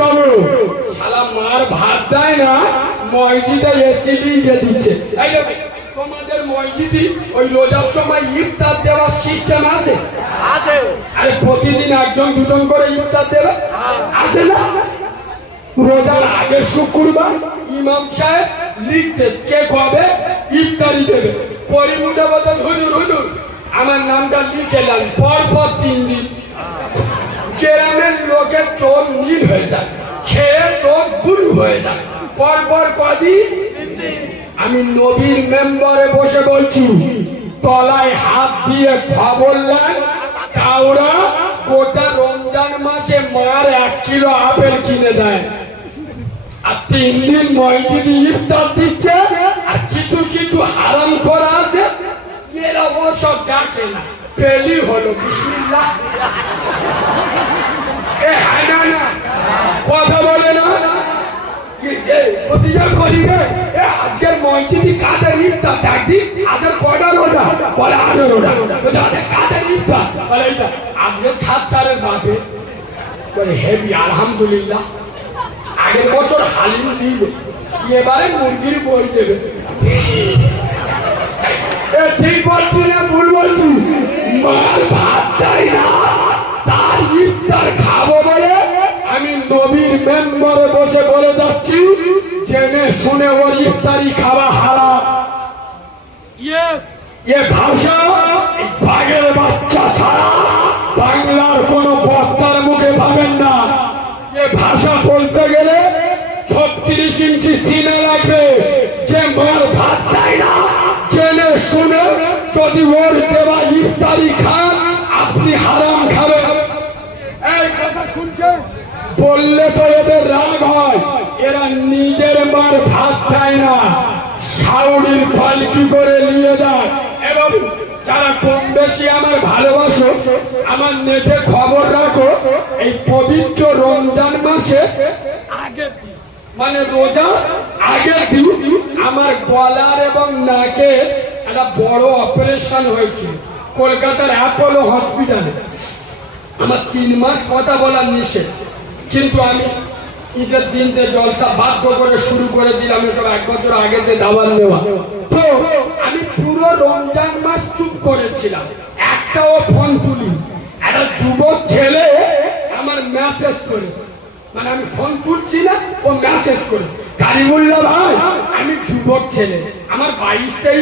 বাবু শালা মার ভাত দেয় না, মসজিদে এসি দিয়ে দিচ্ছে। তোমাদের মসজিদে ওই রোজার সময় ইফতার দেওয়ার সিস্টেম আছে? আরে প্রতিদিন একজন দুজন করে ইফতার দেবে, আছে না? রোজার আগে শুক্রবার ইমাম সাহেব লিখতে কে কবে ইফতারি দেবে, পরিমুটা বদল হুজুর হুজুর আমার নামটা লিখে নেন। পরপর 3 দিন গ্রামের লোকের চোখ নীল হয়ে যায়, খেয়ে চোখ বুড়ি হয়ে যায়। পরপর কদিন আমি নবীর মেম্বারে বসে বলছি, তলায় হাত দিয়ে খবর নেন কাউরা গোটা রমজান মাসে মার 1 কিলো আপেল কিনে দেয়, আর 3 দিন মসজিদে ইফতার দিচ্ছে। আর কিছু কিছু হারাম করা আছে, এরা ওসব ডাকে না, পেলি হলো বিসমিল্লাহ। না কথা বলে না, আজকের মসজিদে কাদের ইফতার ডাকছি, আজকের কয়টা রোজা বলে 18টা, কাদের ইফতার বলে আজকে 7টার বাদে বলে হেবি আলহামদুলিল্লাহ। আগের বছর হালিম দিল, এবারে মুরগির বই দেবে। ঠিক বলছি না ভুল বলছি? মার ভাত দেয় না, তার ইফতার খাবো বলে আমি নবীর মেম্বারে বসে বলে যাচ্ছি, জেনে শুনে ওর ইফতারি খাওয়া হারাম। এ ভাষা বাঘের বাচ্চা ছাড়া বাংলার কোন বক্তার মুখে পাবেন না। এ ভাষা বলতে গেলে 36 ইঞ্চি সিনা লাগবে। যে মার ভাত দেয় না, জেনে শুনে যদি ওর দেওয়া ইফতারি খান, আপনি হারাম খাবেন। এই কথা শুনছেন বললে তো এদের রাগ হয়। এরা নিজের মার ভাত খায় না, সাউরির পালকি করে নিয়ে যায়। এবং যারা কম বেশি আমার ভালোবাসো, আমার নেটে খবর রাখো, এই পবিত্র রমজান মাসে আগের দিন, মানে রোজা আগের দিন আমার গলার এবং নাকে একটা বড় অপারেশন হয়েছিল কলকাতার অ্যাপোলো হসপিটালে। আমার 3 মাস কথা বলার নিষেধ, কিন্তু আমি ঈদের দিনতে জলসা বাধ্য করে শুরু করে দিলাম, এসব 1 বছর আগে যে দাবার নেওয়া। তো আমি পুরো রমজান মাস চুপ করেছিলাম, একটাও ফোন তুলি। একটা যুবক ছেলে আমার মেসেজ করে, মানে আমি ফোন তুলছি না, ও মেসেজ করে, কারিমুল্লাহ ভাই আমি যুবক ছেলে, আমার 22টাই